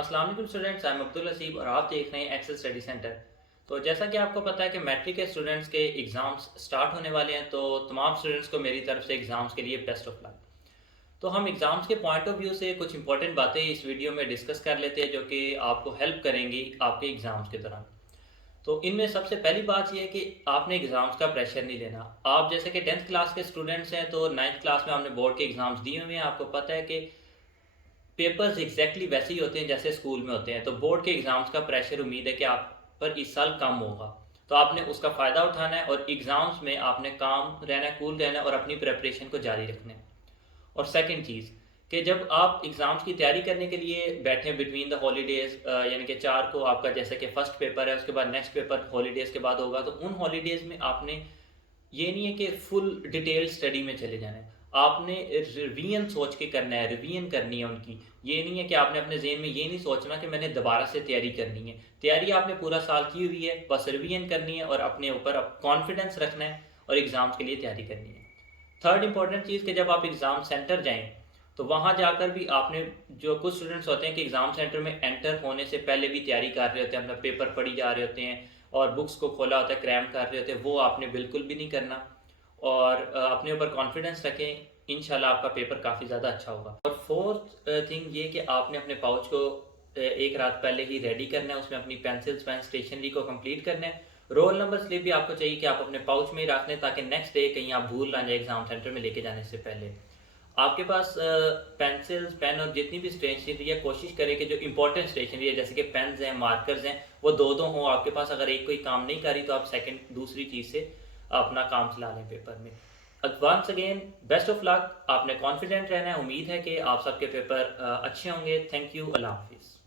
अस्सलाम वालेकुम students, I am Abdul Haseeb और आप देख रहे हैं एक्सेल स्टडी सेंटर। तो जैसा कि आपको पता है कि मैट्रिक के स्टूडेंट्स के एग्ज़ाम्स स्टार्ट होने वाले हैं, तो तमाम स्टूडेंट्स को मेरी तरफ से एग्ज़ाम्स के लिए बेस्ट ऑफ लक। तो हम एग्ज़ाम्स के पॉइंट ऑफ व्यू से कुछ इंपॉर्टेंट बातें इस वीडियो में डिस्कस कर लेते हैं जो कि आपको हेल्प करेंगी आपके एग्ज़ाम्स के दौरान। तो इनमें सबसे पहली बात ये है कि आपने एग्ज़ाम्स का प्रेशर नहीं लेना। आप जैसे कि 10th क्लास के स्टूडेंट्स हैं, तो 9th क्लास में आपने बोर्ड के एग्ज़ाम्स दिए हुए हैं, आपको पता है कि पेपर्स एग्जैक्टली वैसे ही होते हैं जैसे स्कूल में होते हैं। तो बोर्ड के एग्ज़ाम्स का प्रेशर उम्मीद है कि आप पर इस साल कम होगा। तो आपने उसका फ़ायदा उठाना है और एग्ज़ाम्स में आपने काम रहना है, कूल रहना है और अपनी प्रिपरेशन को जारी रखना है। और सेकंड चीज़ कि जब आप एग्ज़ाम्स की तैयारी करने के लिए बैठें बिटवीन द हॉलीडेज़, यानी कि 4 को आपका जैसे कि फर्स्ट पेपर है, उसके बाद नेक्स्ट पेपर हॉलीडेज़ के बाद होगा, तो उन हॉलीडेज़ में आपने ये नहीं है कि फुल डिटेल स्टडी में चले जाना है। आपने रिवीजन सोच के करना है, रिवीजन करनी है उनकी। ये नहीं है कि आपने अपने ज़हन में ये नहीं सोचना कि मैंने दोबारा से तैयारी करनी है। तैयारी आपने पूरा साल की हुई है, बस रिवीजन करनी है और अपने ऊपर कॉन्फिडेंस रखना है और एग्ज़ाम्स के लिए तैयारी करनी है। थर्ड इंपॉर्टेंट चीज़ कि जब आप एग्ज़ाम सेंटर जाएँ, तो वहाँ जाकर भी आपने जो कुछ स्टूडेंट्स होते हैं कि एग्ज़ाम सेंटर में एंटर होने से पहले भी तैयारी कर रहे होते हैं, अपना पेपर पढ़ी जा रहे होते हैं और बुक्स को खोला होता है, क्रैम कर रहे होते हैं, वो आपने बिल्कुल भी नहीं करना। और अपने ऊपर कॉन्फिडेंस रखें, इंशाल्लाह आपका पेपर काफ़ी ज़्यादा अच्छा होगा। और फोर्थ थिंग ये कि आपने अपने पाउच को एक रात पहले ही रेडी करना है, उसमें अपनी पेंसिल्स, पेन, स्टेशनरी को कंप्लीट करना है। रोल नंबर स्लिप भी आपको चाहिए कि आप अपने पाउच में ही रख लें ताकि नेक्स्ट डे कहीं आप भूल ना जाए एग्ज़ाम सेंटर में लेके जाने से पहले। आपके पास पेंसिल्स, पेन और जितनी भी स्टेशनरी है, कोशिश करें कि जो इंपॉर्टेंट स्टेशनरी है जैसे कि पेन्स हैं, मार्कर्स हैं, वो 2-2 हों आपके पास। अगर एक कोई काम नहीं कर रही तो आप सेकंड दूसरी चीज़ से अपना काम चला लें पेपर में। Once again best of luck, आपने कॉन्फिडेंट रहना है। उम्मीद है कि आप सबके पेपर अच्छे होंगे। थैंक यू, अल्लाह हाफ़िज़।